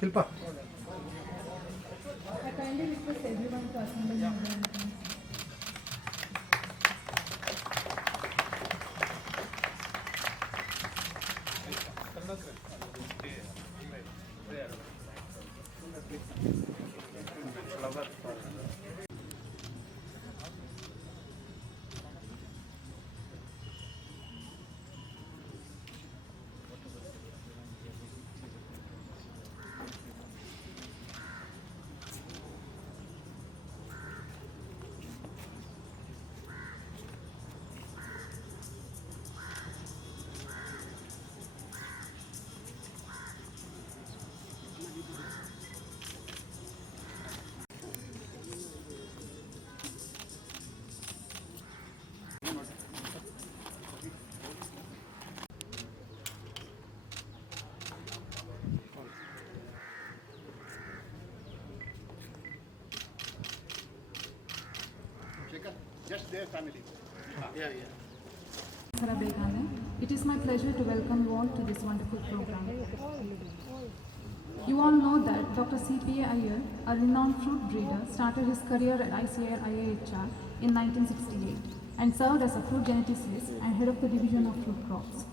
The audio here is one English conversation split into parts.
Shilpa. I kindly request everyone to assemble in the Just their family. Yeah. Sarah Begane. It is my pleasure to welcome you all to this wonderful program. You all know that Dr. C.P.A. Iyer, a renowned fruit breeder, started his career at ICAR IIHR in 1968 and served as a fruit geneticist and head of the division of fruit crops.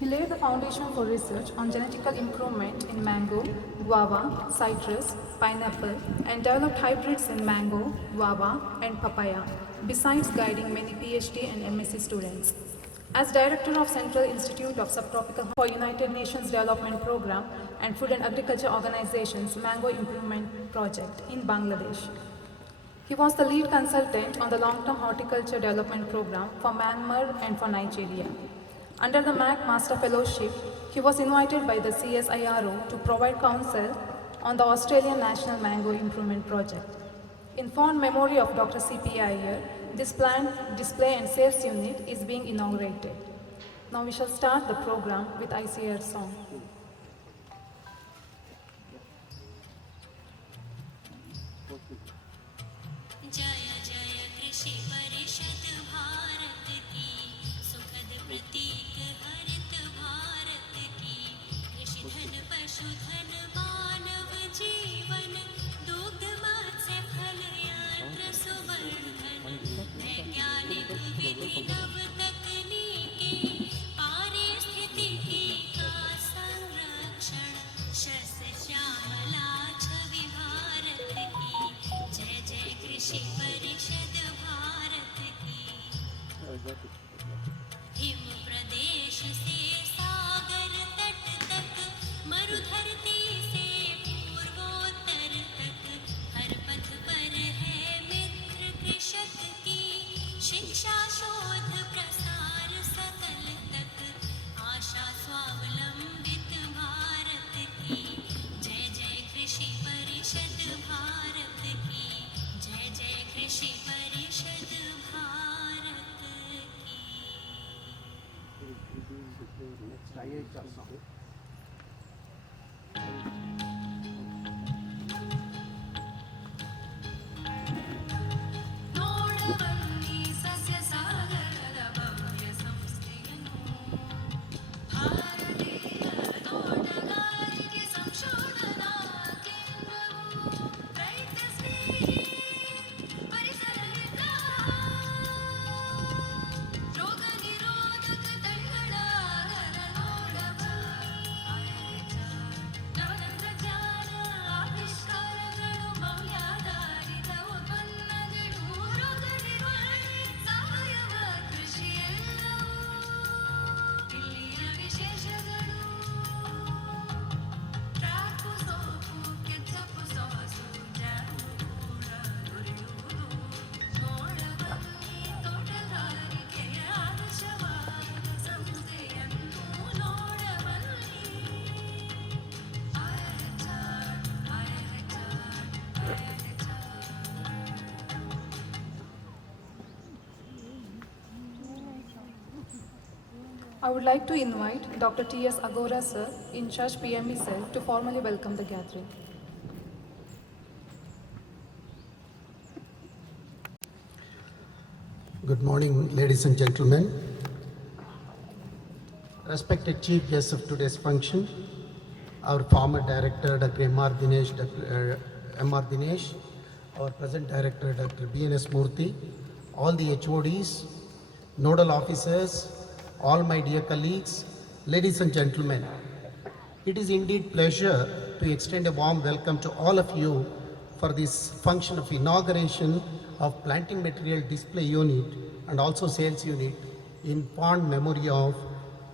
He laid the foundation for research on genetical improvement in mango, guava, citrus, pineapple, and developed hybrids in mango, guava, and papaya, besides guiding many PhD and MSc students. As Director of Central Institute of Subtropical for United Nations Development Programme and Food and Agriculture Organization's Mango Improvement Project in Bangladesh. He was the lead consultant on the Long-Term Horticulture Development Programme for Myanmar and for Nigeria. Under the MAC Master Fellowship, he was invited by the CSIRO to provide counsel on the Australian National Mango Improvement Project. In fond memory of Dr. C.P. Iyer, this plant display and sales unit is being inaugurated. Now we shall start the program with ICAR song. जय जय कृषि परिषद भारत की सुखद प्रतीक हरित भारत की कृषि धन पशुधन मानव जीवन दुग्ध मत्स्य फल यंत्र सुवर्धन वैज्ञानिक विधि नव तकनीकी पारिस्थितिकी का संरक्षण शस्य श्यामला छवि भारत की जय जय कृषि परिषद भारत की हिम प्रदेश से सागर तट तक मरुधरती से पूर्वोत्तर तक हर पथ पर है मित्र कृषक की शिक्षा शोध प्रसार सकल तक आशा स्वावलंबित भारत की जय जय कृषि परिषद भारत की जय जय कृषि परिषद भारत की Next IIHR song. ನೋಡಬನ್ನಿ ಸಸ್ಯ ಸಾಗರದ ಭವ್ಯ ಸಂಸ್ಥೆಯನ್ನು ಭಾರತೀಯ ತೋಟಗಾರಿಕೆ ಸಂಶೋಧನಾ ಕೇಂದ್ರವು ರೈತ ಸ್ನೇಹಿ ಪರಿಸರ ಹಿತ ರೋಗ ನಿರೋಧಕ ತಳಿಗಳ ನೋಡಬನ್ನಿ ನವತಂತ್ರಜ್ಞಾನ ಆವಿಷ್ಕಾರಗಳು ಮೌಲ್ಯಾಧಾರಿತ ಉತ್ಪನ್ನಗಳು ರೋಗ ನಿರ್ವಹಣೆ ಸಾವಯವ ಕೃಷಿಯೆಲ್ಲವೂ ಇಲ್ಲಿಯ ವಿಶೇಷಗಳು ಟ್ರ್ಯಾಕು ಸೋಪು ಕೆಚ್ಚಪ್ಪು ಸಾಸು ಜಾಮು ಕೂಡ ದೊರೆಯುವುದು ನೋಡಬನ್ನಿ ತೋಟಗಾರಿಕೆಯ ಆದರ್ಶವಾದ ಸಂಸ್ಥೆಯನ್ನು ನೋಡಬನ್ನಿ I would like to invite Dr. T.S. Agora sir, in charge PME cell, to formally welcome the gathering. Good morning, ladies and gentlemen. respected chief guests of today's function, our former director, Dr. M.R. Dinesh, our present director, Dr. B.N.S. Murthy, all the HODs, nodal officers, all my dear colleagues, ladies and gentlemen. It is indeed pleasure to extend a warm welcome to all of you for this function of inauguration of planting material display unit and also sales unit in fond memory of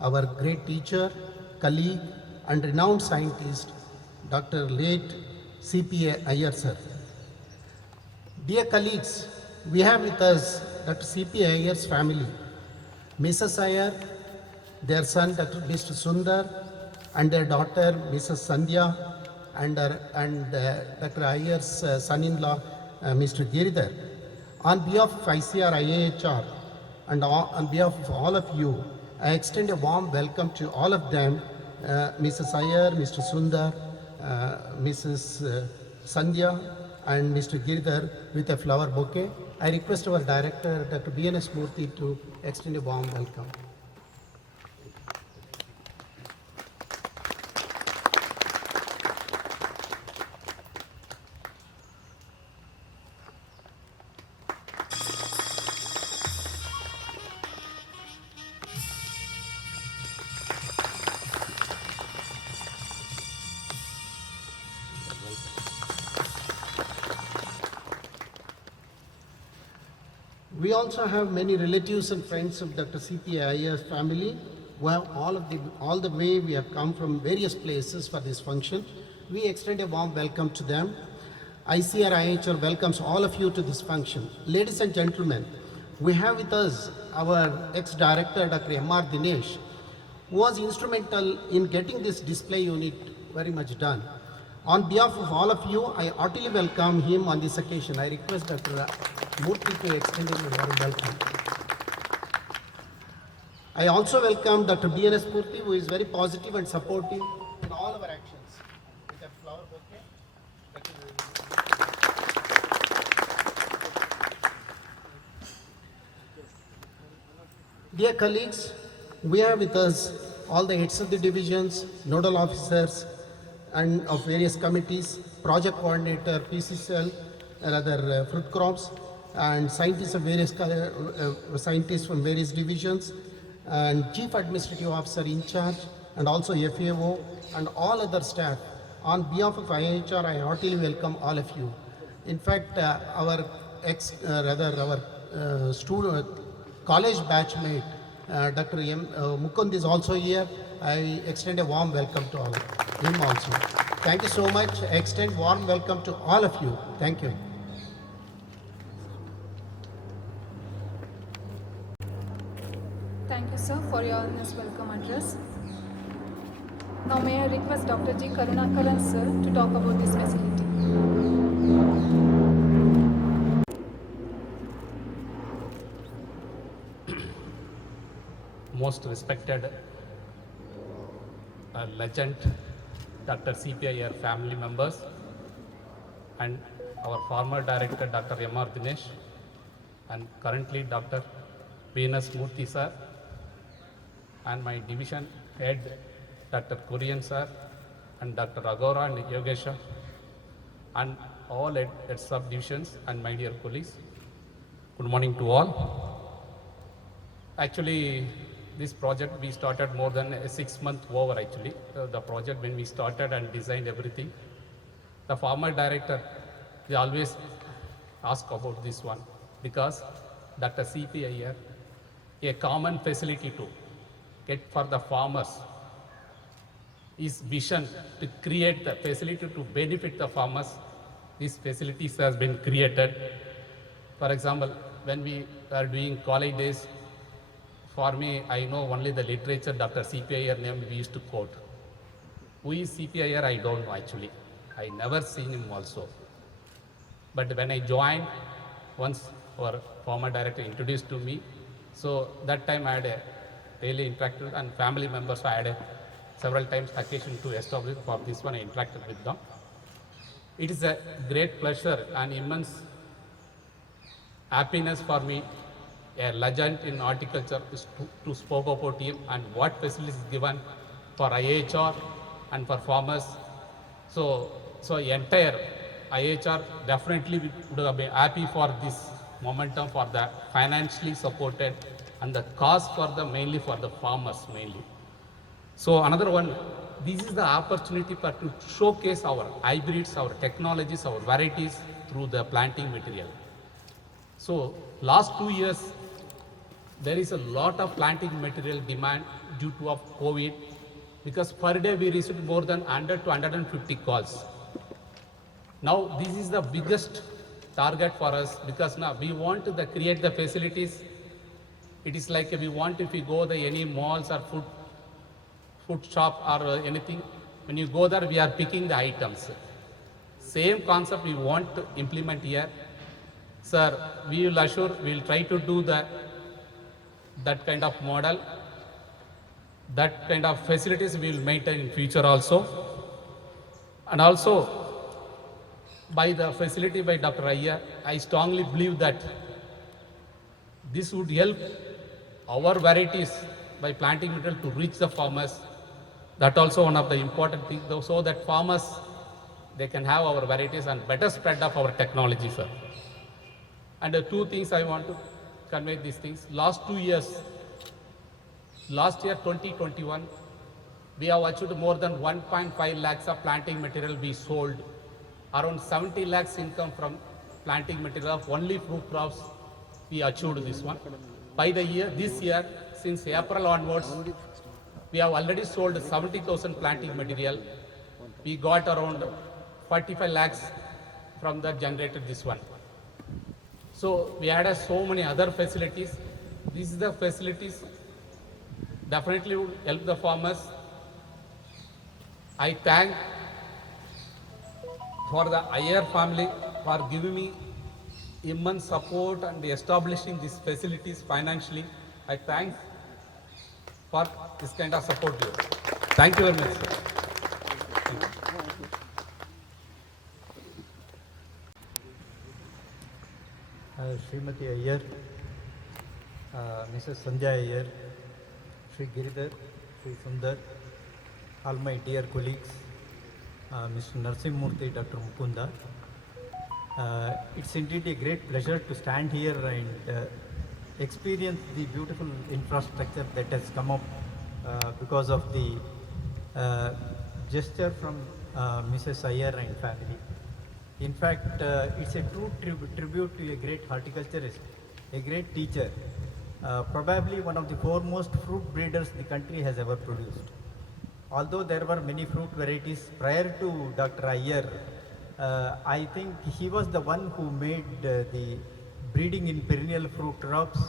our great teacher, colleague and renowned scientist, Dr. late CPA Iyer sir. Dear colleagues, we have with us Dr. CPA Iyer's family, Mrs. Iyer, their son Dr. Mr. Sundar, and their daughter Mrs. Sandhya, and Dr. Iyer's son-in-law Mr. Giridhar. On behalf of ICR IAHR and on behalf of all of you, I extend a warm welcome to all of them, Mrs. Iyer, Mr. Sundar, Mrs. Sandhya, and Mr. Giridhar with a flower bouquet. I request our director, Dr. B.N.S. Murthy, to extend a warm welcome. We also have many relatives and friends of Dr. C.P. Iyer's family who have all the way we have come from various places for this function. We extend a warm welcome to them. ICR IHR welcomes all of you to this function. Ladies and gentlemen, we have with us our ex-director Dr. M.R. Dinesh, who was instrumental in getting this display unit very much done. On behalf of all of you, I heartily welcome him on this occasion. I request Dr. Murthy to extend him a warm welcome. I also welcome Dr. B.N.S. Murthy, who is very positive and supportive in all our actions. With a flower bouquet. Dear colleagues, we have with us all the heads of the divisions, nodal officers, and of various committees, project coordinator, PCCL, and other fruit crops, and scientists of various scientists from various divisions, and chief administrative officer in charge, and also FAO, and all other staff. On behalf of IHR, I heartily welcome all of you. In fact, our student college batchmate, Dr. Mukund is also here. I extend a warm welcome to all him also. Thank you so much. I extend warm welcome to all of you. Thank you. Thank you, sir, for your earnest welcome address. Now may I request Dr. G. Karunakaran, sir, to talk about this facility. Most respected legend, Dr. C.P. Iyer family members, and our former director, Dr. M.R. Dinesh, and currently Dr. B.N.S. Murthy, sir, and my division head, Dr. Kurian, sir, and Dr. Agora and Yogesha, and all at subdivisions, and my dear colleagues. Good morning to all. Actually, this project we started more than 6 months over actually. The project when we started and designed everything. The former director, they always ask about this one because Dr. C.P. Iyer, a common facility to get for the farmers. His vision to create the facility to benefit the farmers, these facilities has been created. For example, when we are doing college days, for me, I know only the literature, Dr. C.P. Iyer name we used to quote. Who is C.P. Iyer? I don't know actually. I never seen him also. But when I joined, once our former director introduced to me, so that time I had a really interacted and family members I had several times occasion to establish for this one I interacted with them. It is a great pleasure and immense happiness for me a legend in horticulture, is to spoke about him and what facilities is given for IHR and for farmers. So entire IHR definitely would have been happy for this momentum, for the financially supported and the cost for the mainly for the farmers mainly. So another one, this is the opportunity for to showcase our hybrids, our technologies, our varieties through the planting material. So last 2 years, there is a lot of planting material demand due to of COVID, because per day we received more than 100 to 150 calls. Now this is the biggest target for us, because now we want to create the facilities. It is like we want, if we go to any malls or food shop or anything, when you go there, we are picking the items. Same concept we want to implement here. Sir, we will assure, we will try to do that kind of model, that kind of facilities we will maintain in future also. And also, by the facility by Dr. Iyer, I strongly believe that this would help our varieties by planting material to reach the farmers. That also one of the important things, so that farmers, they can have our varieties and better spread of our technology, sir. And two things I want to convey these things. Last 2 years, last year 2021, we have achieved more than 1.5 lakhs of planting material we sold. Around 70 lakhs income from planting material of only fruit crops, we achieved this one. By the year, this year, since April onwards, we have already sold 70,000 planting material. We got around 45 lakhs from that generated this one. So we had so many other facilities. These are the facilities definitely would help the farmers. I thank for the Iyer family for giving me immense support and establishing these facilities financially. I thank for this kind of support here. Thank you very much, sir. Srimati Iyer, Mrs. Sanjay Iyer, Sri Giridhar, Sri Sundar, all my dear colleagues, Mr. Narsimurthy, Dr. Mukunda. It's indeed a great pleasure to stand here and experience the beautiful infrastructure that has come up because of the gesture from Mrs. Iyer and family. In fact, it's a true tribute to a great horticulturist, a great teacher, probably one of the foremost fruit breeders the country has ever produced. Although there were many fruit varieties prior to Dr. Iyer, I think he was the one who made the breeding in perennial fruit crops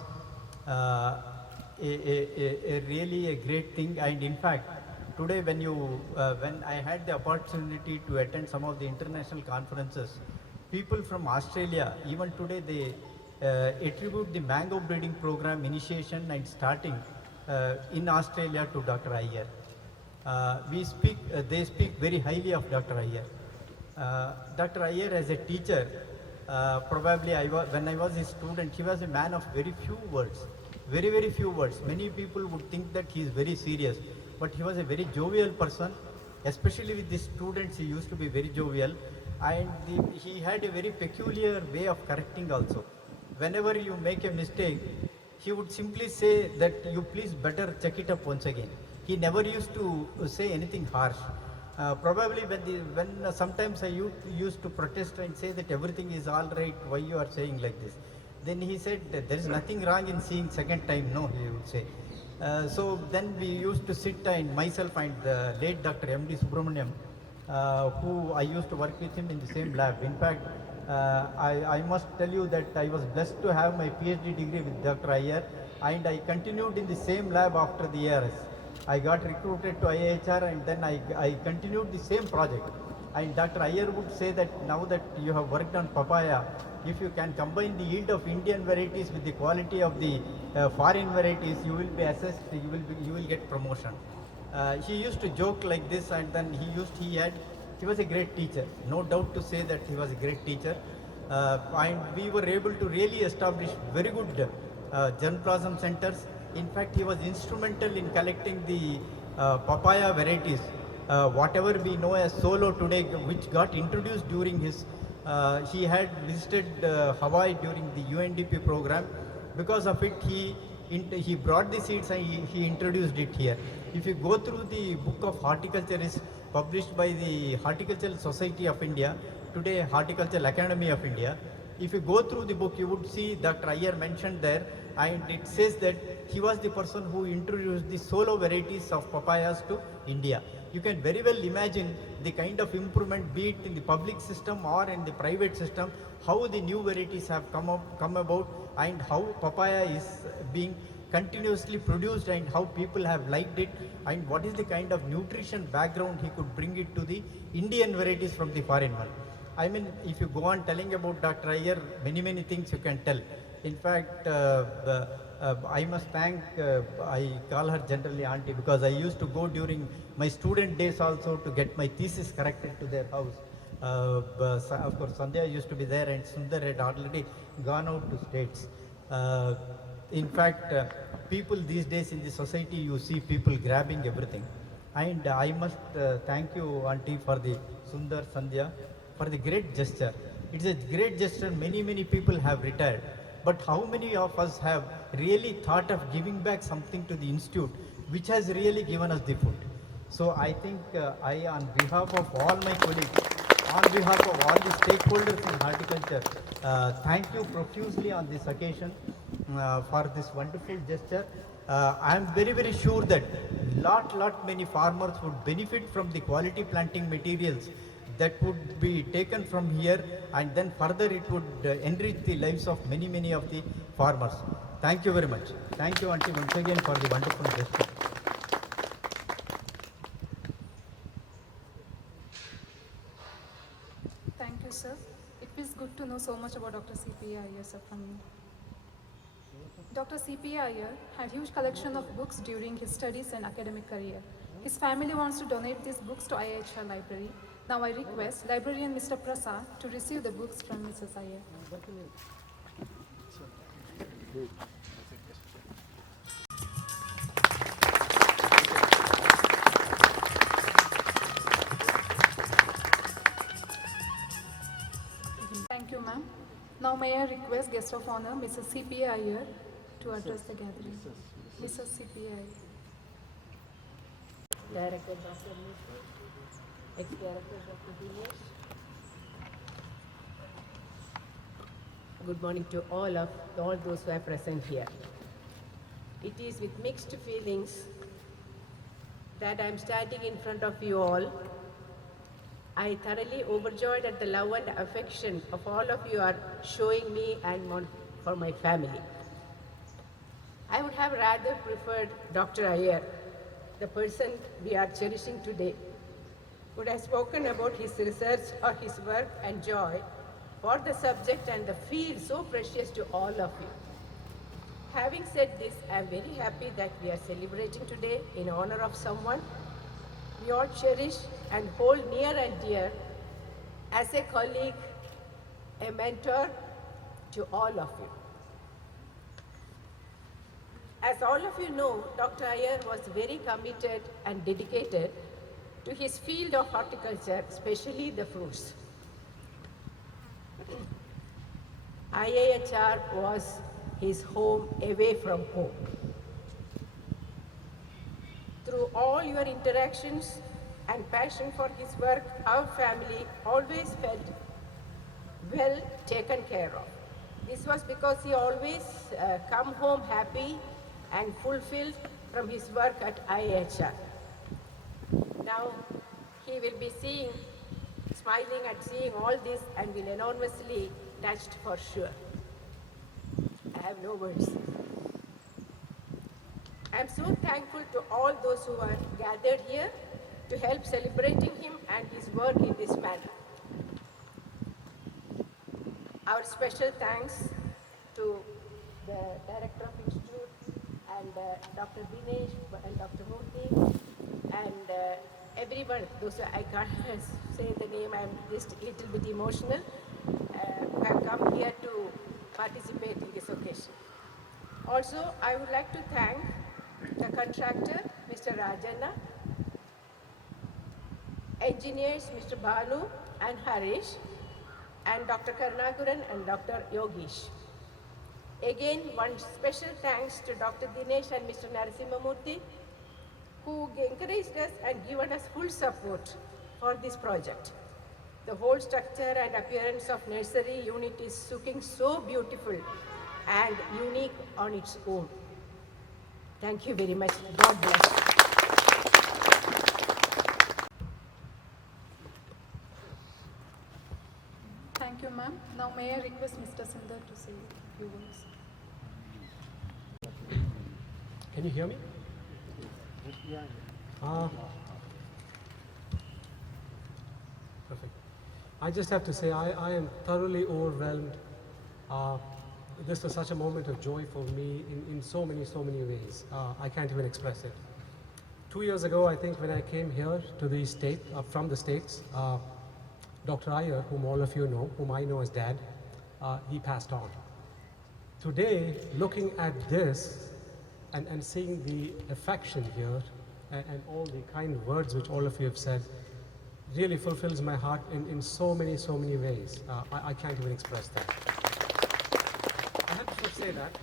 really a great thing. And in fact, today when I had the opportunity to attend some of the international conferences, people from Australia, even today they attribute the mango breeding program initiation and starting in Australia to Dr. Iyer. They speak very highly of Dr. Iyer. Dr. Iyer as a teacher, probably when I was a student, he was a man of very few words, very few words. Many people would think that he is very serious, but he was a very jovial person, especially with the students. He used to be very jovial, and he had a very peculiar way of correcting also. Whenever you make a mistake, he would simply say that you please better check it up once again. He never used to say anything harsh. Probably when sometimes I used to protest and say that everything is all right, why you are saying like this? Then he said that there is nothing wrong in seeing second time, no, he would say. So then we used to sit, and myself and the late Dr. M.D. Subramaniam, who I used to work with him in the same lab. In fact, I must tell you that I was blessed to have my PhD degree with Dr. Iyer, and I continued in the same lab after the ARS. I got recruited to IIHR, and then I continued the same project. And Dr. Iyer would say that now that you have worked on papaya, if you can combine the yield of Indian varieties with the quality of the foreign varieties, you will be assessed, you will get promotion. He used to joke like this, and then he was a great teacher. No doubt to say that he was a great teacher. And we were able to really establish very good germplasm centers. In fact, he was instrumental in collecting the papaya varieties, whatever we know as solo today, which got introduced during his, he had visited Hawaii during the UNDP program. Because of it, he brought the seeds and he introduced it here. If you go through the book of horticulture, is published by the Horticultural Society of India, today Horticultural Academy of India. If you go through the book, you would see Dr. Iyer mentioned there, and it says that he was the person who introduced the solo varieties of papayas to India. You can very well imagine the kind of improvement, be it in the public system or in the private system, how the new varieties have come about, and how papaya is being continuously produced, and how people have liked it, and what is the kind of nutrition background he could bring it to the Indian varieties from the foreign one. I mean, if you go on telling about Dr. Iyer, many things you can tell. In fact, I must thank, I call her generally auntie, because I used to go during my student days also to get my thesis corrected to their house. Of course, Sandhya used to be there, and Sundar had already gone out to States. In fact, people these days in the society, you see people grabbing everything. And I must thank you, auntie, for the Sundar, Sandhya, for the great gesture. It's a great gesture. Many people have retired. But how many of us have really thought of giving back something to the institute, which has really given us the food? So I think I, on behalf of all my colleagues, on behalf of all the stakeholders in horticulture, thank you profusely on this occasion for this wonderful gesture. I am very sure that lot many farmers would benefit from the quality planting materials that would be taken from here, and then further it would enrich the lives of many of the farmers. Thank you very much. Thank you, auntie, once again for the wonderful gesture. Thank you, sir. It feels good to know so much about Dr. C.P. Iyer, sir, from you. Dr. C.P. Iyer had huge collection of books during his studies and academic career. His family wants to donate these books to IIHR Library. Now I request librarian Mr. Prasad to receive the books from Mrs. Iyer. Thank you, ma'am. Now may I request guest of honor Mrs. C.P. Iyer to address the gathering. Mrs. C.P. Iyer. Director Dr. Mishra, ex-director Dr. Dinesh. Good morning to all those who are present here. It is with mixed feelings that I am standing in front of you all. I thoroughly overjoyed at the love and affection of all of you are showing me and for my family. I would have rather preferred Dr. Iyer, the person we are cherishing today, would have spoken about his research or his work and joy for the subject and the field so precious to all of you. Having said this, I am very happy that we are celebrating today in honor of someone we all cherish and hold near and dear as a colleague, a mentor to all of you. As all of you know, Dr. Iyer was very committed and dedicated to his field of horticulture, especially the fruits. IIHR was his home away from home. Through all your interactions and passion for his work, our family always felt well taken care of. This was because he always come home happy and fulfilled from his work at IIHR. Now he will be smiling at seeing all this and will enormously touched for sure. I have no words. I am so thankful to all those who are gathered here to help celebrating him and his work in this manner. Our special thanks to the Director of Institute and Dr. Dinesh and Dr. Murthy and everyone, those who I can't say the name, I'm just a little bit emotional, who have come here to participate in this occasion. Also, I would like to thank the contractor, Mr. Rajanna, engineers, Mr. Balu and Harish, and Dr. Karnakuran and Dr. Yogish. Again, one special thanks to Dr. Dinesh and Mr. Narasimhamurthy, who encouraged us and given us full support for this project. The whole structure and appearance of nursery unit is looking so beautiful and unique on its own. Thank you very much. God bless. Thank you, ma'am. Now may I request Mr. Sundar to say a few words. Can you hear me? Perfect. I just have to say, I am thoroughly overwhelmed. This was such a moment of joy for me in so many ways. I can't even express it. 2 years ago, I think, when I came here to the state, from the States, Dr. Iyer, whom all of you know, whom I know as Dad, he passed on. Today, looking at this and seeing the affection here and all the kind words which all of you have said, really fulfills my heart in so many ways. I can't even express that. I have to say that,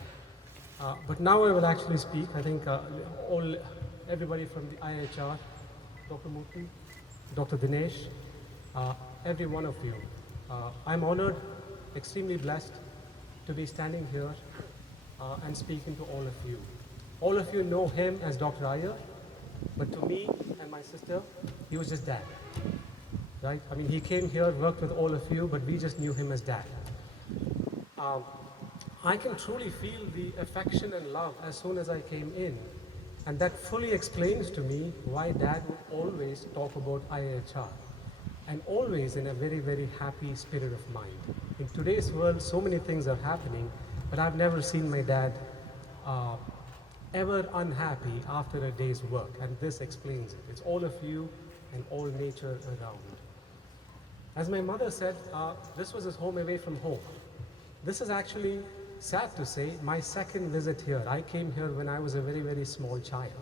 but now I will actually speak. I think everybody from the IHR, Dr. Murthy, Dr. Dinesh, every one of you. I'm honored, extremely blessed to be standing here and speaking to all of you. All of you know him as Dr. Iyer, but to me and my sister, he was just Dad. Right? I mean, he came here, worked with all of you, but we just knew him as Dad. I can truly feel the affection and love as soon as I came in, and that fully explains to me why Dad would always talk about IHR, and always in a very happy spirit of mind. In today's world, so many things are happening, but I've never seen my dad ever unhappy after a day's work, and this explains it. It's all of you and all nature around. As my mother said, this was his home away from home. This is actually, sad to say, my second visit here. I came here when I was a very small child.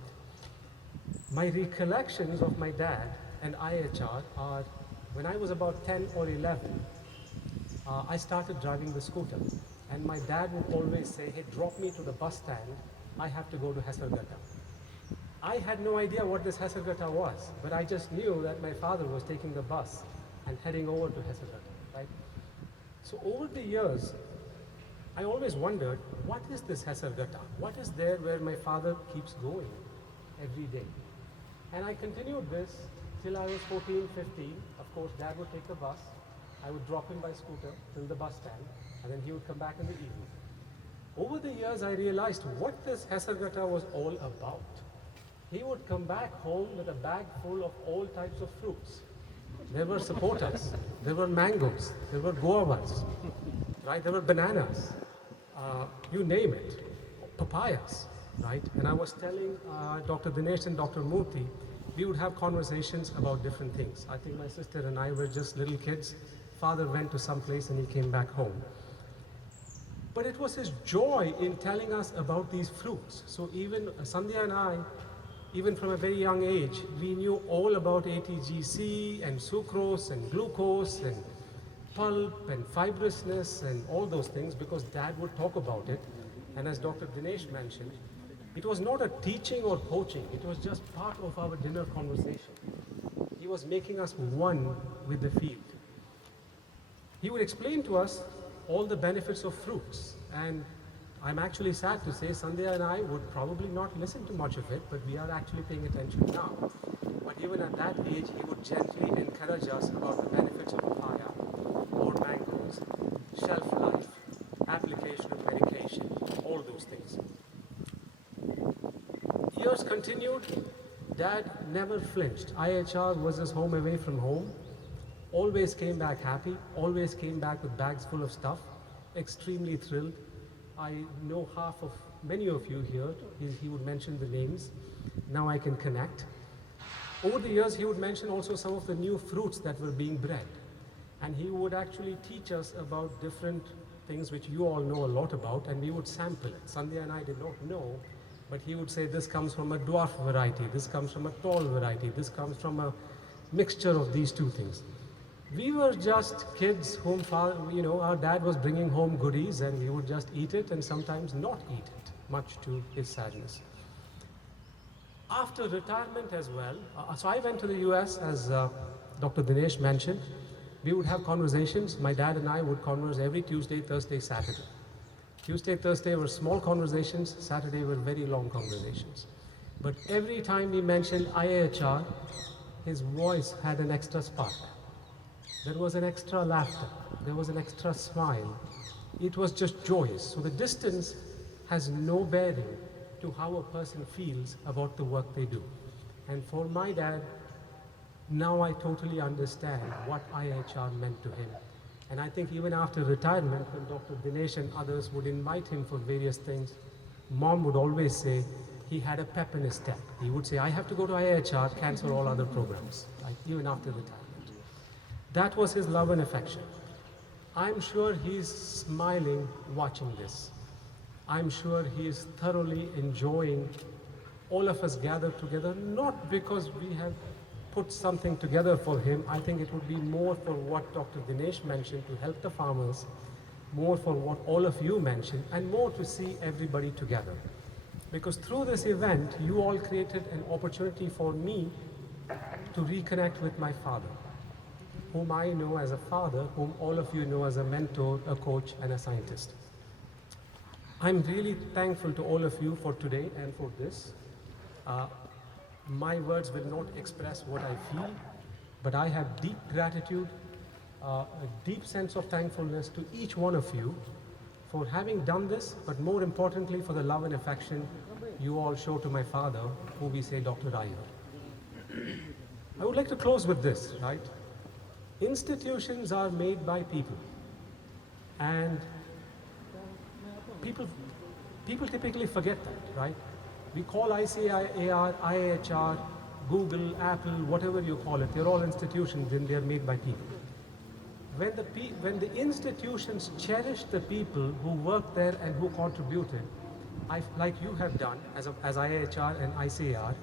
My recollections of my dad and IHR are when I was about 10 or 11, I started driving the scooter. And my dad would always say, hey, drop me to the bus stand. I have to go to Hesargata. I had no idea what this Hesargata was, but I just knew that my father was taking the bus and heading over to Hesargata, right? So over the years, I always wondered, what is this Hesargata? What is there where my father keeps going every day? And I continued this till I was 14, 15. Of course, Dad would take the bus. I would drop him by scooter till the bus stand, and then he would come back in the evening. Over the years, I realized what this Hesargata was all about. He would come back home with a bag full of all types of fruits. There were sapotas, there were mangoes, there were guavas, right? There were bananas, you name it, papayas, right? And I was telling Dr. Dinesh and Dr. Murthy, we would have conversations about different things. I think my sister and I were just little kids. Father went to some place and he came back home. But it was his joy in telling us about these fruits. So even Sandhya and I, even from a very young age, we knew all about ATGC and sucrose and glucose and pulp and fibrousness and all those things because Dad would talk about it. And as Dr. Dinesh mentioned, it was not a teaching or coaching, it was just part of our dinner conversation. He was making us one with the field. He would explain to us all the benefits of fruits, and I'm actually sad to say Sandhya and I would probably not listen to much of it, but we are actually paying attention now. But even at that age, he would gently encourage us about the benefits of papaya, or mangoes, shelf life, application of medication, all those things. Years continued, Dad never flinched. IHR was his home away from home. Always came back happy, always came back with bags full of stuff, extremely thrilled. I know many of you here, he would mention the names, now I can connect. Over the years, he would mention also some of the new fruits that were being bred. And he would actually teach us about different things which you all know a lot about, and we would sample it. Sandhya and I did not know, but he would say this comes from a dwarf variety, this comes from a tall variety, this comes from a mixture of these two things. We were just kids whom, our dad was bringing home goodies, and we would just eat it and sometimes not eat it, much to his sadness. After retirement as well, so I went to the US, as Dr. Dinesh mentioned. We would have conversations. My dad and I would converse every Tuesday, Thursday, Saturday. Tuesday, Thursday were small conversations, Saturday were very long conversations. But every time we mentioned IIHR, his voice had an extra spark. There was an extra laughter, there was an extra smile. It was just joyous. So the distance has no bearing to how a person feels about the work they do. And for my dad, now I totally understand what IIHR meant to him. And I think even after retirement, when Dr. Dinesh and others would invite him for various things, Mom would always say he had a pep in his step. He would say, I have to go to IIHR, cancel all other programs, right? Even after retirement. That was his love and affection. I'm sure he's smiling watching this. I'm sure he is thoroughly enjoying all of us gathered together, not because we have put something together for him. I think it would be more for what Dr. Dinesh mentioned, to help the farmers, more for what all of you mentioned, and more to see everybody together. Because through this event, you all created an opportunity for me to reconnect with my father, whom I know as a father, whom all of you know as a mentor, a coach, and a scientist. I'm really thankful to all of you for today and for this. My words will not express what I feel, but I have deep gratitude, a deep sense of thankfulness to each one of you for having done this, but more importantly for the love and affection you all show to my father, who we say Dr. Iyer. I would like to close with this, right? Institutions are made by people, and people typically forget that, right? We call ICAR, IIHR, Google, Apple, whatever you call it, they're all institutions and they're made by people. When the institutions cherish the people who work there and who contributed, like you have done as IIHR and ICAR,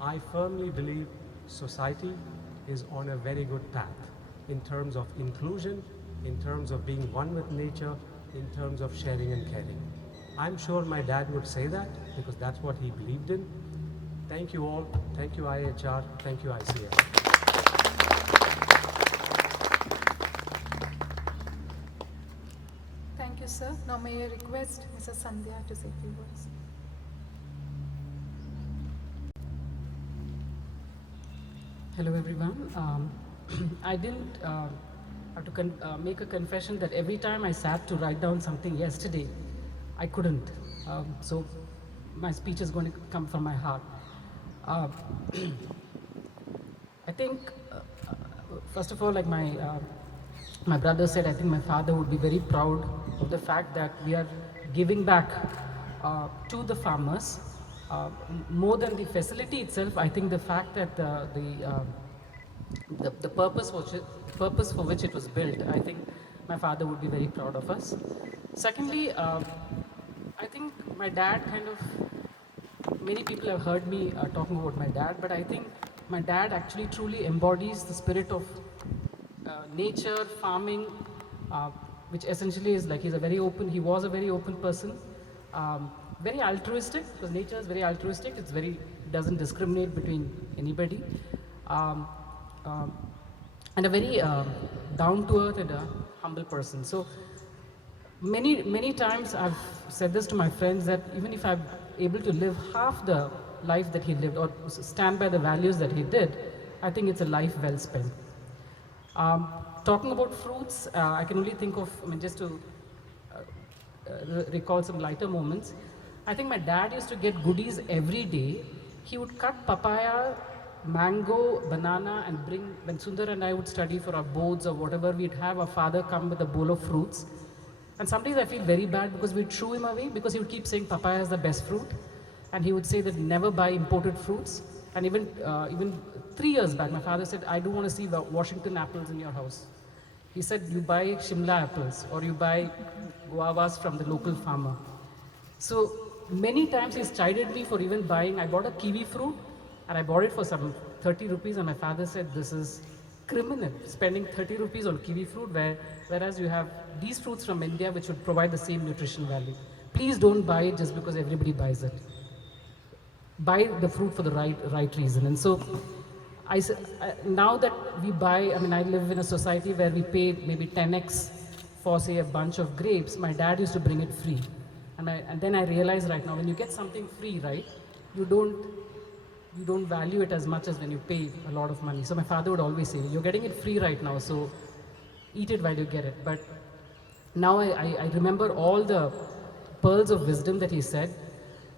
I firmly believe society is on a very good path in terms of inclusion, in terms of being one with nature, in terms of sharing and caring. I'm sure my dad would say that because that's what he believed in. Thank you all. Thank you IIHR. Thank you ICAR. Thank you, sir. Now may I request Mrs. Sandhya to say a few words. Hello everyone. I didn't have to make a confession that every time I sat to write down something yesterday, I couldn't. So my speech is going to come from my heart. I think, first of all, like my brother said, I think my father would be very proud of the fact that we are giving back to the farmers. More than the facility itself, I think the fact that the purpose for which it was built, I think my father would be very proud of us. Secondly, I think my dad many people have heard me talking about my dad, but I think my dad actually truly embodies the spirit of nature, farming, which essentially is like he was a very open person, very altruistic, because nature is very altruistic, doesn't discriminate between anybody, and a very down-to-earth and a humble person. So many times I've said this to my friends that even if I'm able to live half the life that he lived or stand by the values that he did, I think it's a life well spent. Talking about fruits, I can only think of, just to recall some lighter moments. I think my dad used to get goodies every day. He would cut papaya, mango, banana, and bring, when Sundar and I would study for our boards or whatever, we'd have our father come with a bowl of fruits. And sometimes I feel very bad because we'd shoo him away because he would keep saying papaya is the best fruit. And he would say that never buy imported fruits. And even 3 years back, my father said, I don't want to see the Washington apples in your house. He said, you buy Shimla apples or you buy guavas from the local farmer. So many times he's chided me for even buying. I bought a kiwi fruit and I bought it for some 30 rupees, and my father said, this is criminal, spending 30 rupees on kiwi fruit, whereas you have these fruits from India which would provide the same nutrition value. Please don't buy it just because everybody buys it. Buy the fruit for the right reason. And so now that we buy, I mean, I live in a society where we pay maybe 10x for, say, a bunch of grapes. My dad used to bring it free. And then I realize right now, when you get something free, right, you don't value it as much as when you pay a lot of money. So my father would always say, you're getting it free right now, so eat it while you get it. But now I remember all the pearls of wisdom that he said.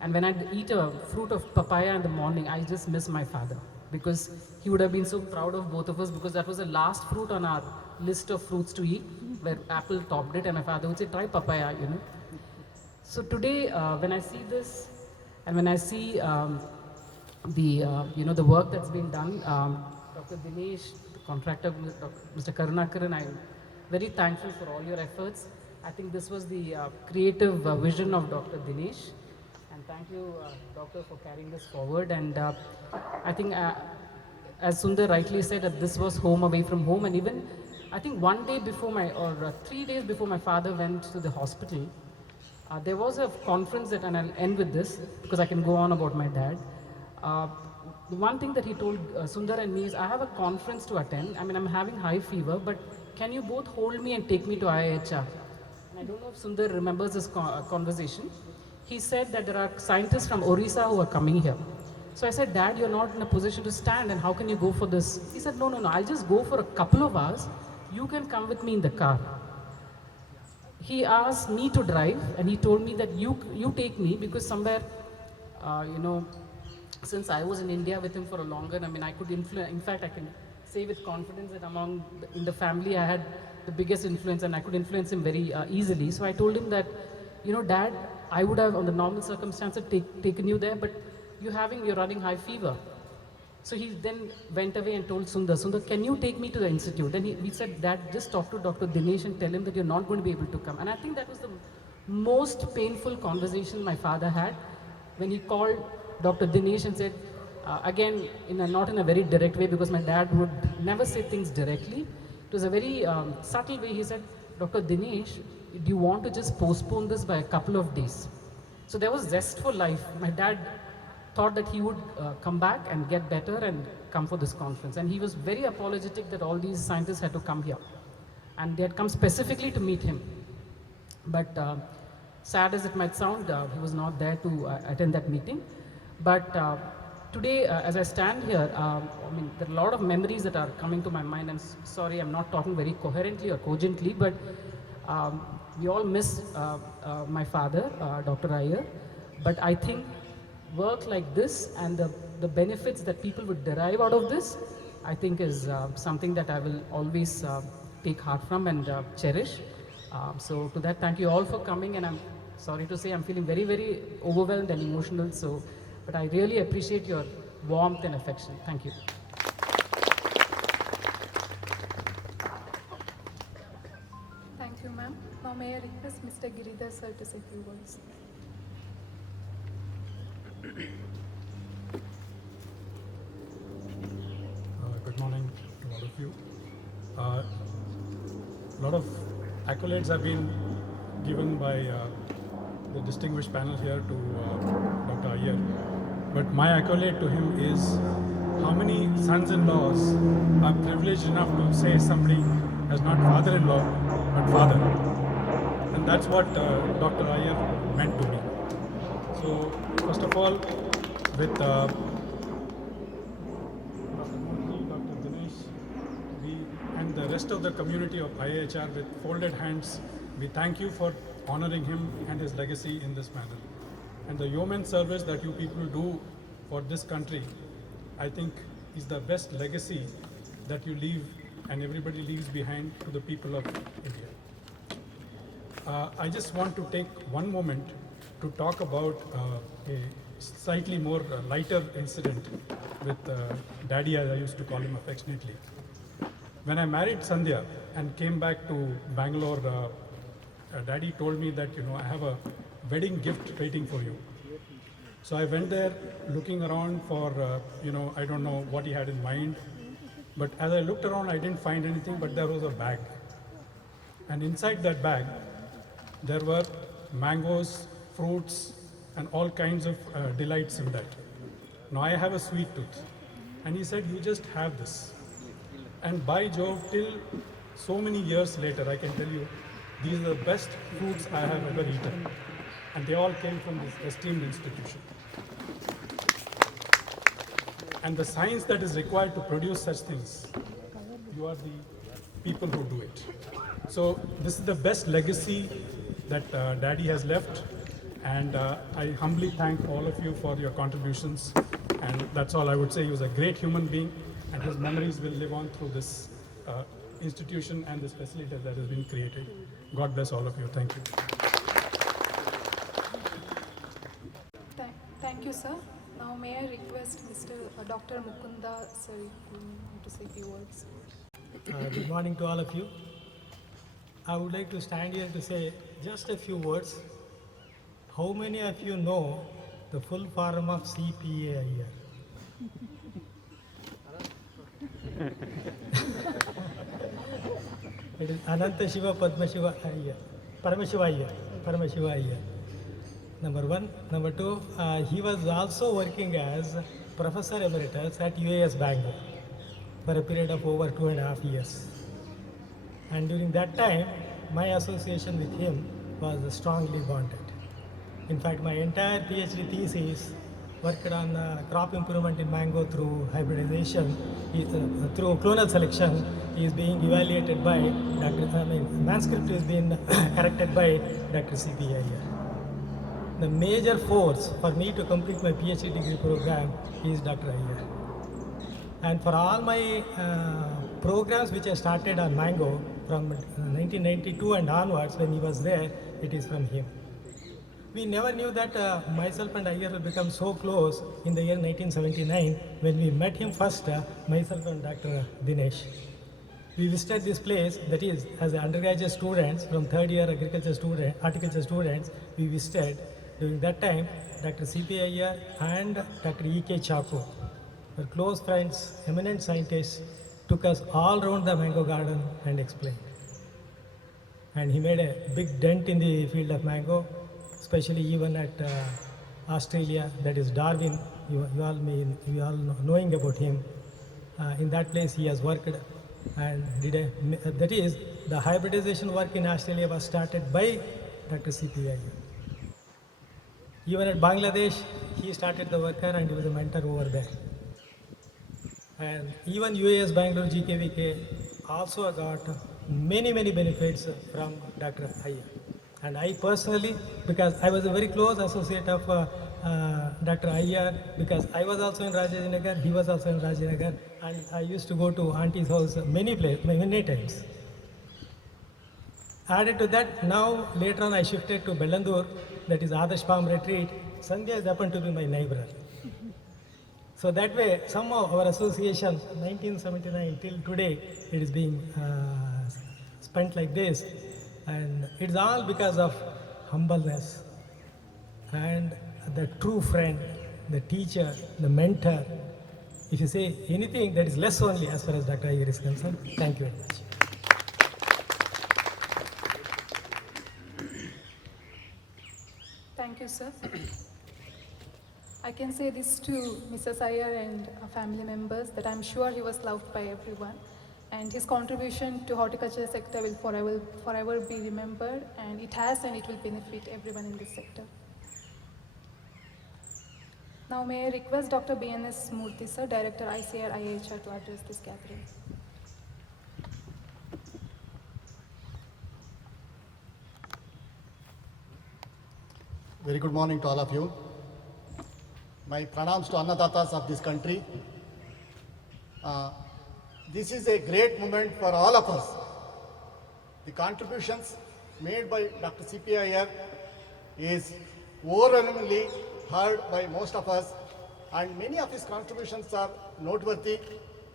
And when I eat a fruit of papaya in the morning, I just miss my father, because he would have been so proud of both of us, because that was the last fruit on our list of fruits to eat, where apple topped it, and my father would say, try papaya, you know. So today, when I see this, and when I see the work that's been done, Dr. Dinesh, the contractor, Mr. Karunakaran, I'm very thankful for all your efforts. I think this was the creative vision of Dr. Dinesh. And thank you, Doctor, for carrying this forward. And I think, as Sundar rightly said, that this was home away from home. And even, I think 1 day before 3 days before my father went to the hospital, there was a conference that, and I'll end with this because I can go on about my dad. The one thing that he told Sundar and me is, I have a conference to attend. I mean, I'm having high fever, but can you both hold me and take me to IIHR? And I don't know if Sundar remembers this conversation. He said that there are scientists from Orissa who are coming here. So I said, Dad, you're not in a position to stand, and how can you go for this? He said, no, I'll just go for a couple of hours. You can come with me in the car. He asked me to drive, and he told me that you take me, because somewhere, since I was in India with him for a longer, I mean, I could influence. In fact, I can say with confidence that in the family, I had the biggest influence, and I could influence him very easily. So I told him that, Dad, I would have, on the normal circumstances, taken you there, but you're running high fever. So he then went away and told Sundar, can you take me to the institute? Then we said, Dad, just talk to Dr. Dinesh and tell him that you're not going to be able to come. And I think that was the most painful conversation my father had, when he called Dr. Dinesh and said, again, not in a very direct way, because my dad would never say things directly. It was a very subtle way. He said, Dr. Dinesh, do you want to just postpone this by a couple of days? So there was zest for life. My dad thought that he would come back and get better and come for this conference. And he was very apologetic that all these scientists had to come here. And they had come specifically to meet him. But sad as it might sound, he was not there to attend that meeting. But today, as I stand here, there are a lot of memories that are coming to my mind. And sorry, I'm not talking very coherently or cogently, but we all miss my father, Dr. Iyer. But I think work like this and the benefits that people would derive out of this, I think is something that I will always take heart from and cherish. So to that, thank you all for coming. And I'm sorry to say I'm feeling very, very overwhelmed and emotional. But I really appreciate your warmth and affection. Thank you. Thank you, ma'am. Now may I request Mr. Giridhar sir to say a few words. Good morning to all of you. A lot of accolades have been given by the distinguished panel here to Dr. Iyer. But my accolade to him is how many sons-in-laws are privileged enough to say somebody as not father-in-law, but father. And that's what Dr. Iyer meant to me. So, first of all, with Dr. Murthy, Dr. Dinesh, and the rest of the community of IIHR, with folded hands, we thank you for honoring him and his legacy in this manner. And the yeoman service that you people do for this country, I think, is the best legacy that you leave and everybody leaves behind to the people of India. I just want to take one moment to talk about a slightly more lighter incident with Daddy, as I used to call him affectionately. When I married Sandhya and came back to Bangalore, Daddy told me that, I have a wedding gift waiting for you. So I went there looking around for, I don't know what he had in mind. But as I looked around, I didn't find anything, but there was a bag. And inside that bag, there were mangoes, fruits, and all kinds of delights in that. Now I have a sweet tooth. And he said, you just have this. And by Jove, till so many years later, I can tell you, these are the best fruits I have ever eaten. And they all came from this esteemed institution. And the science that is required to produce such things, you are the people who do it. So this is the best legacy that Daddy has left. And I humbly thank all of you for your contributions. And that's all I would say. He was a great human being, and his memories will live on through this institution and this facility that has been created. God bless all of you. Thank you. Thank you, sir. Now may I request Mr. Dr. Mukunda, sir, to say a few words. Good morning to all of you. I would like to stand here to say just a few words. How many of you know the full form of CPA here? It is Ananta Shiva Padma Shiva Iyer, Paramashiva Iyer, Paramashiva Iyer. Number one. Number two, he was also working as Professor Emeritus at UAS Bangalore for a period of over 2.5 years. And during that time, my association with him was strongly bonded. In fact, my entire PhD thesis worked on crop improvement in mango through hybridization, through clonal selection, is being evaluated by manuscript is being corrected by Dr. C.P. Iyer. The major force for me to complete my PhD degree program is Dr. Iyer. And for all my programs which I started on mango from 1992 and onwards, when he was there, it is from him. We never knew that myself and Iyer will become so close in the year 1979 when we met him first, myself and Dr. Dinesh. We visited this place, that is, as undergraduate students, from third year horticulture students, we visited. During that time, Dr. C.P. Iyer and Dr. E.K. Chaku were close friends, eminent scientists, took us all around the mango garden and explained. And he made a big dent in the field of mango, especially even at Australia, that is Darwin. You all knowing about him. In that place he has worked and that is, the hybridization work in Australia was started by Dr. C.P. Iyer. Even at Bangladesh, he started the worker and he was a mentor over there. And even UAS Bangalore GKVK also got many benefits from Dr. Iyer. And I personally, because I was a very close associate of Dr. Iyer, because I was also in Rajajinagar, he was also in Rajajinagar, and I used to go to auntie's house many times. Added to that, now later on I shifted to Bellandur, that is Adarsh Palm Retreat. Sandhya has happened to be my neighbor. So that way, somehow our association, 1979 till today, it is being spent like this. And it's all because of humbleness and the true friend, the teacher, the mentor. If you say anything, that is less only as far as Dr. Iyer is concerned. Thank you very much. Thank you, sir. I can say this to Mrs. Iyer and family members, that I'm sure he was loved by everyone. And his contribution to horticulture sector will forever be remembered, and it has and it will benefit everyone in this sector. Now may I request Dr. B.N.S. Murthy, sir, Director ICAR IAHR, to address this gathering. Very good morning to all of you. My pranams to Annadatas of this country. This is a great moment for all of us. The contributions made by Dr. C.P. Iyer is overwhelmingly heard by most of us, and many of his contributions are noteworthy,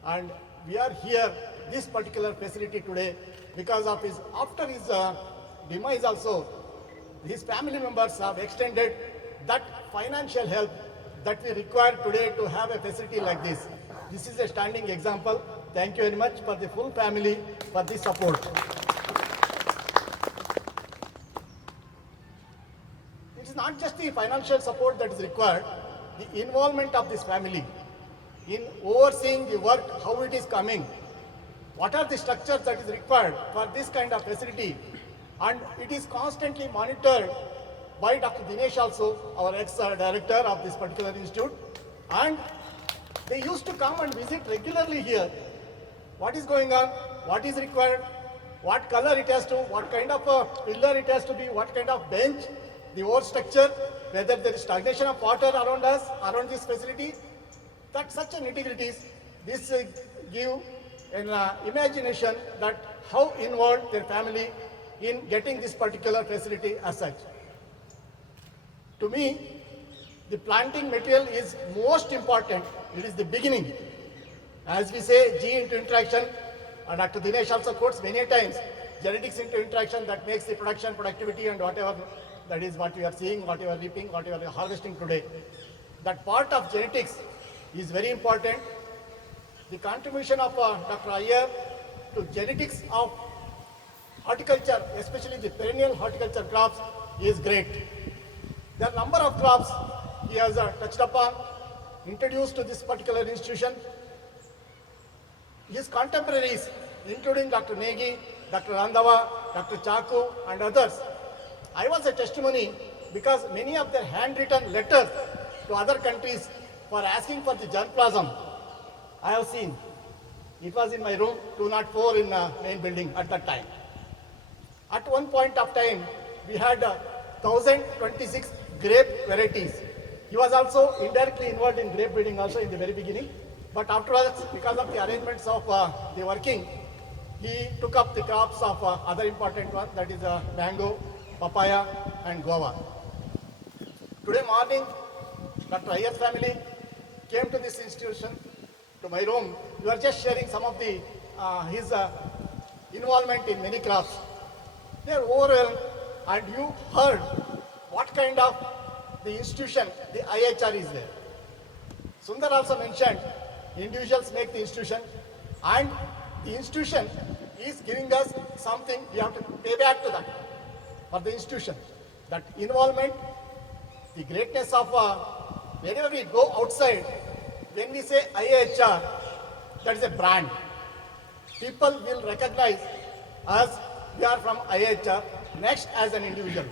and we are here this particular facility today because of his, after his demise also, his family members have extended that financial help that we require today to have a facility like this. This is a standing example. Thank you very much for the full family for this support. It is not just the financial support that is required, the involvement of this family in overseeing the work, how it is coming, what are the structures that is required for this kind of facility, and it is constantly monitored by Dr. Dinesh also, our ex-director of this particular institute, and they used to come and visit regularly here. What is going on, what is required, what color it has to, what kind of a pillar it has to be, what kind of bench, the whole structure, whether there is stagnation of water around us, around this facility, that such an nitty-gritties, this give an imagination that how involved their family in getting this particular facility as such. To me, the planting material is most important. It is the beginning. As we say, G into interaction, Dr. Dinesh also quotes many times, genetics into interaction that makes the production, productivity and whatever, that is what we are seeing, what we are reaping, what we are harvesting today. That part of genetics is very important. The contribution of Dr. Iyer to genetics of horticulture, especially the perennial horticulture crops, is great. There are number of crops he has touched upon, introduced to this particular institution. His contemporaries, including Dr. Negi, Dr. Randava, Dr. Chaku and others, I was a testimony because many of their handwritten letters to other countries for asking for the germplasm, I have seen. It was in my room 204 in main building at that time. At one point of time, we had 1026 grape varieties. He was also indirectly involved in grape breeding also in the very beginning. But afterwards, because of the arrangements of the working, he took up the crops of other important ones, that is mango, papaya and guava. Today morning, Dr. Iyer's family came to this institution, to my room. We were just sharing some of the his involvement in many crops. They are overwhelmed, and you heard what kind of the institution, the IHR is there. Sundar also mentioned, individuals make the institution, and the institution is giving us something, we have to pay back to that, for the institution. That involvement, the greatness of, whenever we go outside, when we say IHR, that is a brand. People will recognize us, we are from IHR, next as an individual.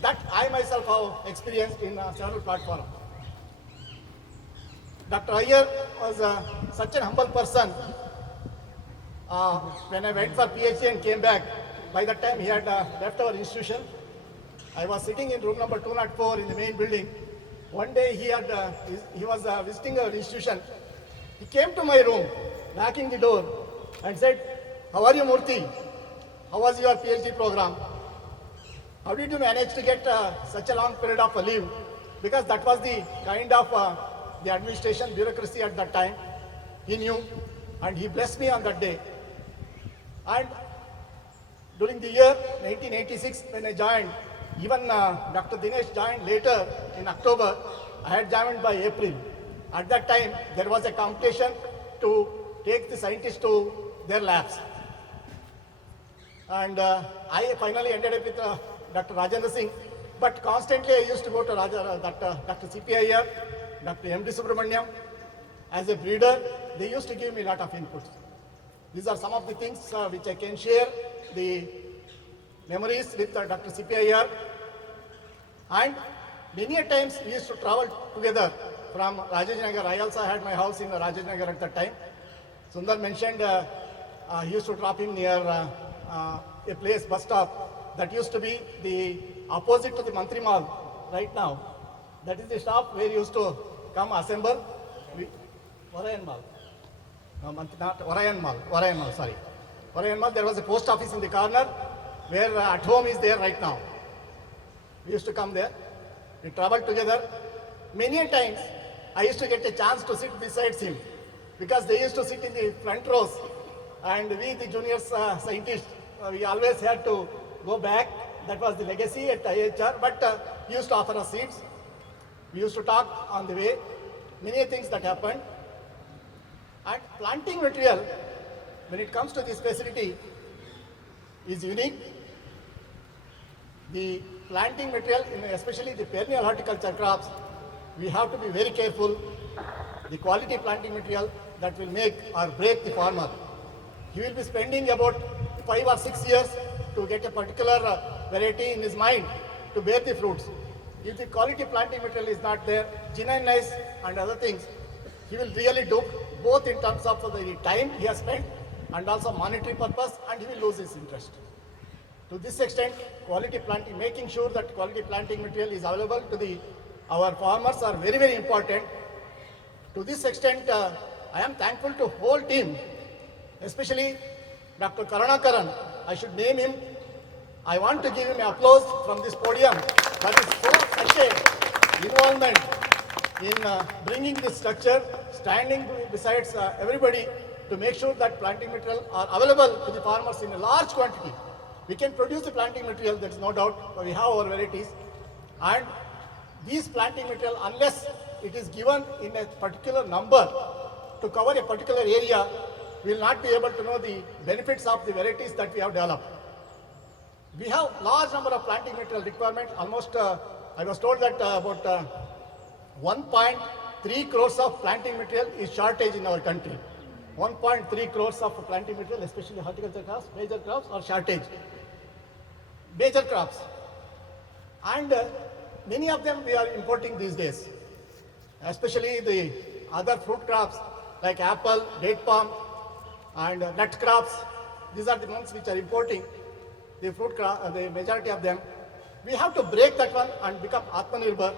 That I myself have experienced in several platforms. Dr. Iyer was such an humble person. When I went for PhD and came back, by that time he had left our institution. I was sitting in room number 204 in the main building. One day he was visiting our institution. He came to my room, knocking the door and said, "How are you, Murthy? How was your PhD program? How did you manage to get such a long period of leave?" Because that was the kind of the administration bureaucracy at that time. He knew, and he blessed me on that day. And during the year 1986, when I joined, even Dr. Dinesh joined later in October. I had joined by April. At that time, there was a competition to take the scientists to their labs. And I finally ended up with Dr. Rajendra Singh. But constantly I used to go to Dr. C.P. Iyer, Dr. M.D. Subramaniam. As a breeder, they used to give me a lot of inputs. These are some of the things which I can share, the memories with Dr. C.P. Iyer. And many a times we used to travel together from Rajajnagar. I also had my house in Rajajnagar at that time. Sundar mentioned he used to drop him near a place, bus stop, that used to be the opposite to the Mantri Mall right now. That is the stop where he used to come assemble. Orayan Mall. No, not Orayan Mall. Orayan Mall, sorry. Orayan Mall, there was a post office in the corner where At Home is there right now. We used to come there. We traveled together. Many a times, I used to get a chance to sit beside him because they used to sit in the front rows and we, the juniors scientists, we always had to go back. That was the legacy at IHR, but he used to offer us seats. We used to talk on the way, many things that happened. And planting material, when it comes to this facility, is unique. The planting material, especially the perennial horticulture crops, we have to be very careful. The quality planting material that will make or break the farmer. He will be spending about 5 or 6 years to get a particular variety in his mind to bear the fruits. If the quality planting material is not there, genuineness and other things, he will really do both in terms of the time he has spent and also monetary purpose, and he will lose his interest. To this extent, quality planting, making sure that quality planting material is available to our farmers are very, very important. To this extent, I am thankful to whole team, especially Dr. Karunakaran. I should name him. I want to give him applause from this podium. That is such a involvement in bringing this structure, standing besides everybody to make sure that planting material are available to the farmers in a large quantity. We can produce the planting material, there is no doubt. We have our varieties, and these planting material, unless it is given in a particular number to cover a particular area, we will not be able to know the benefits of the varieties that we have developed. We have large number of planting material requirement. Almost, I was told that about 1.3 crores of planting material is shortage in our country. 1.3 crores of planting material, especially horticulture crops, major crops or shortage. Major crops. And many of them we are importing these days, especially the other fruit crops like apple, date palm, and nut crops. These are the ones which are importing the fruit crop, the majority of them. We have to break that one and become Atmanirbhar.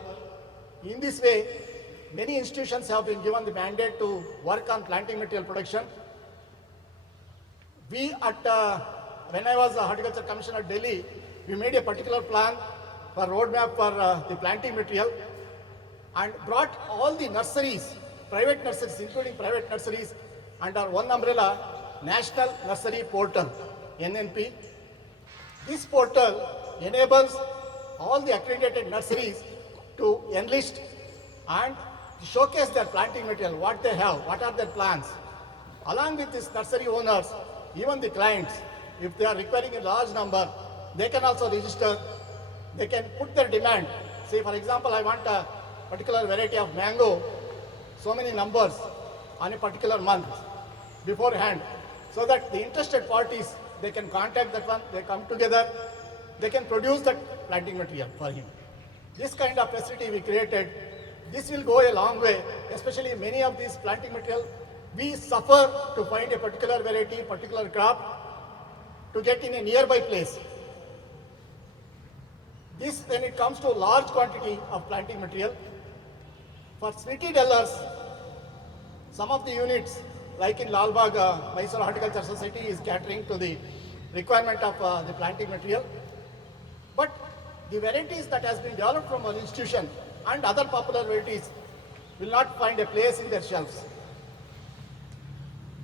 In this way, many institutions have been given the mandate to work on planting material production. We when I was a horticulture commissioner at Delhi, we made a particular plan for roadmap for the planting material and brought all the nurseries, private nurseries, including private nurseries, under one umbrella, National Nursery Portal, NNP. This portal enables all the accredited nurseries to enlist and showcase their planting material, what they have, what are their plans. Along with these nursery owners, even the clients, if they are requiring a large number, they can also register, they can put their demand. Say for example, I want a particular variety of mango, so many numbers on a particular month beforehand, so that the interested parties, they can contact that one, they come together, they can produce that planting material for him. This kind of facility we created, this will go a long way, especially many of these planting material, we suffer to find a particular variety, particular crop to get in a nearby place. This, when it comes to large quantity of planting material, for city dwellers, some of the units, like in Lalbagh, Mysore Horticulture Society is catering to the requirement of the planting material. But the varieties that has been developed from our institution and other popular varieties will not find a place in their shelves.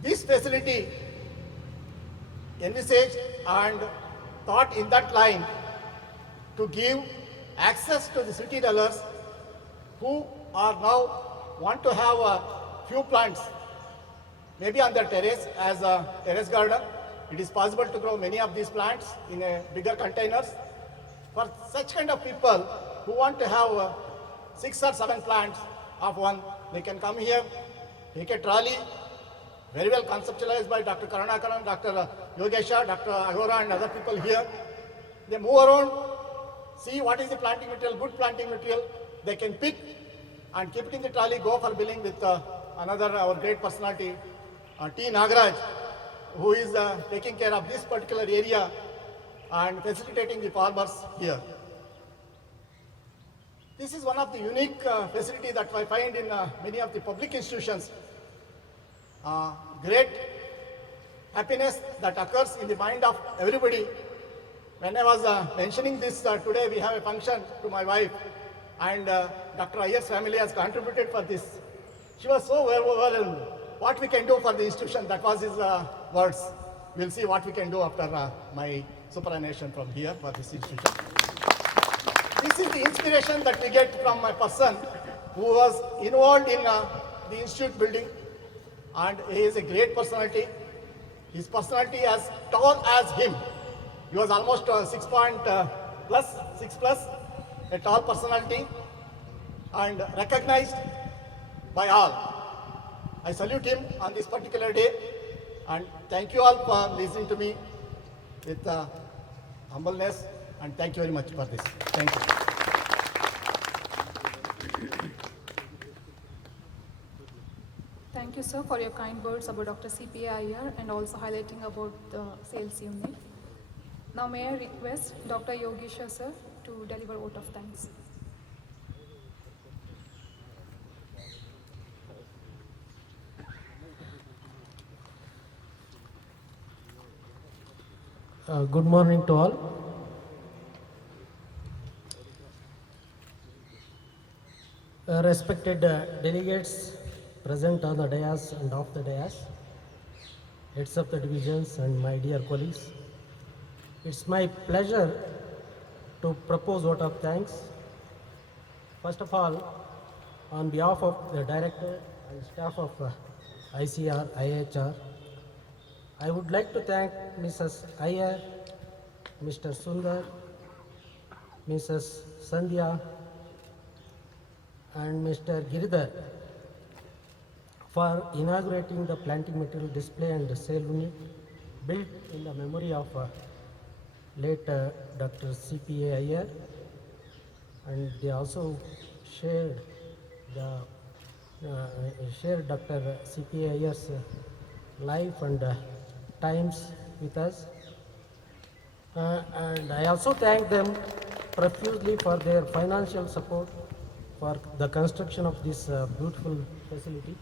This facility envisaged and thought in that line to give access to the city dwellers who are now want to have a few plants, maybe on their terrace as a terrace garden. It is possible to grow many of these plants in a bigger containers. For such kind of people who want to have 6 or 7 plants of one, they can come here, take a trolley, very well conceptualized by Dr. Karunakaran, Dr. Yogesha, Dr. Agora and other people here. They move around, see what is the planting material, good planting material, they can pick and keep it in the trolley, go for billing with another, our great personality, T. Nagaraj, who is taking care of this particular area and facilitating the farmers here. This is one of the unique facility that I find in many of the public institutions. Great happiness that occurs in the mind of everybody. When I was mentioning this today, we have a function to my wife, and Dr. Iyer's family has contributed for this. She was so overwhelmed what we can do for the institution. That was his words. We'll see what we can do after my superannuation from here for this institution. This is the inspiration that we get from a person who was involved in the institute building, and he is a great personality. His personality as tall as him. He was almost 6 plus, a tall personality and recognized by all. I salute him on this particular day, and thank you all for listening to me with humbleness, and thank you very much for this. Thank you. Thank you, sir, for your kind words about Dr. C.P. Iyer and also highlighting about the sales unit. Now, may I request Dr. Yogisha, sir, to deliver vote of thanks. Good morning to all. Respected delegates present on the dais and off the dais, heads of the divisions and my dear colleagues, it's my pleasure to propose vote of thanks. First of all, on behalf of the director and staff of ICR, IHR, I would like to thank Mrs. Iyer, Mr. Sundar, Mrs. Sandhya, and Mr. Giridhar for inaugurating the planting material display and sale unit built in the memory of late Dr. C.P.A. Iyer, and they also shared Dr. C.P.A. Iyer's life and times with us. And I also thank them profusely for their financial support for the construction of this beautiful facility.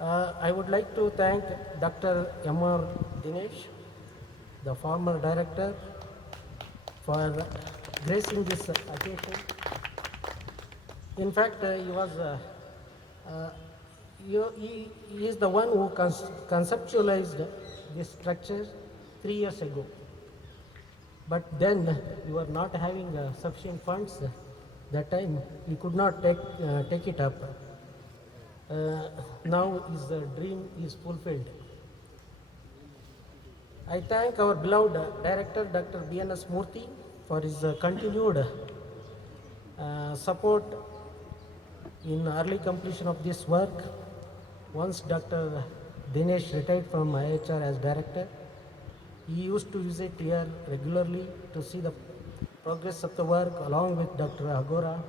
I would like to thank Dr. M.R. Dinesh, the former director, for gracing this occasion. In fact, he is the one who conceptualized this structure 3 years ago. But then we were not having sufficient funds. That time we could not take it up. Now his dream is fulfilled. I thank our beloved director, Dr. B.N.S. Murthy, for his continued support in early completion of this work. Once Dr. Dinesh retired from IHR as director, he used to visit here regularly to see the progress of the work along with Dr. Agora,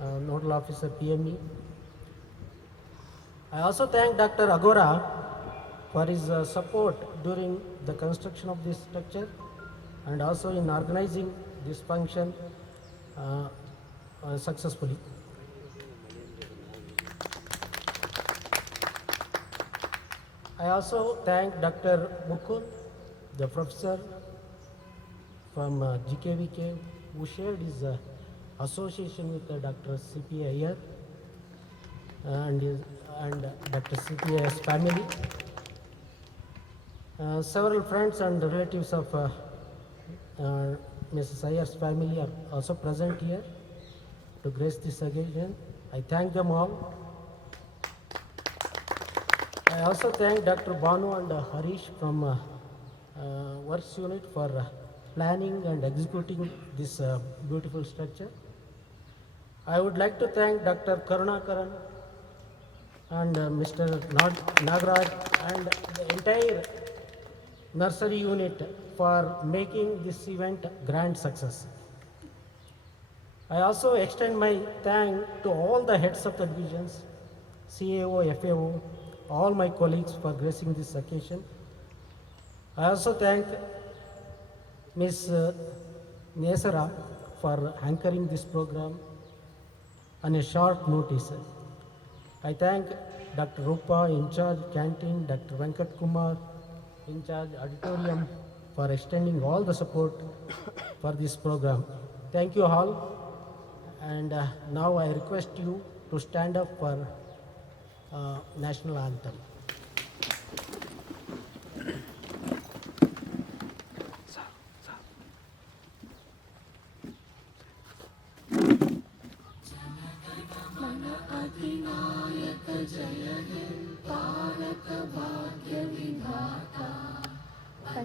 Nodal Officer PME. I also thank Dr. Agora for his support during the construction of this structure and also in organizing this function successfully. I also thank Dr. Mukund, the professor from GKVK, who shared his association with Dr. C.P. Iyer and Dr. C.P. Iyer's family. Several friends and relatives of Mrs. Iyer's family are also present here to grace this occasion. I thank them all. I also thank Dr. Banu and Harish from Works Unit for planning and executing this beautiful structure. I would like to thank Dr. Karunakaran and Mr. Nagaraj and the entire nursery unit for making this event grand success. I also extend my thanks to all the heads of the divisions, CAO, FAO, all my colleagues for gracing this occasion. I also thank Ms. Nesara for anchoring this program on a short notice. I thank Dr. Rupa, in charge canteen, Dr. Venkat Kumar, in charge auditorium, for extending all the support for this program. Thank you all. And now I request you to stand up for national anthem.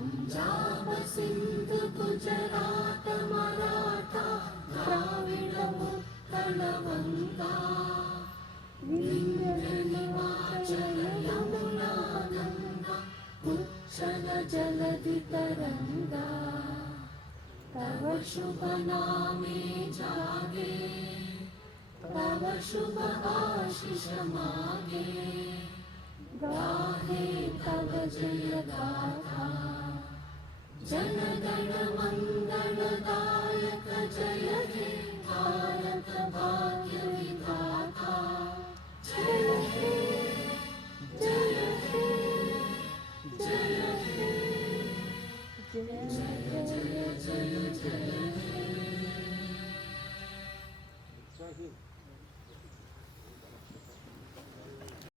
Punjab Sindh Gujarat Maratha Dravid Utkal Ganga Vindhya Himachal Yamuna Ganga उच्चल जलधि तरंगा तव शुभ नामे जागे तव शुभ आशीष मागे गाहे तव जय गाथा जन गण मंगलदायक जय हे भारत भाग्य विधाता जय हे जय हे जय हे जय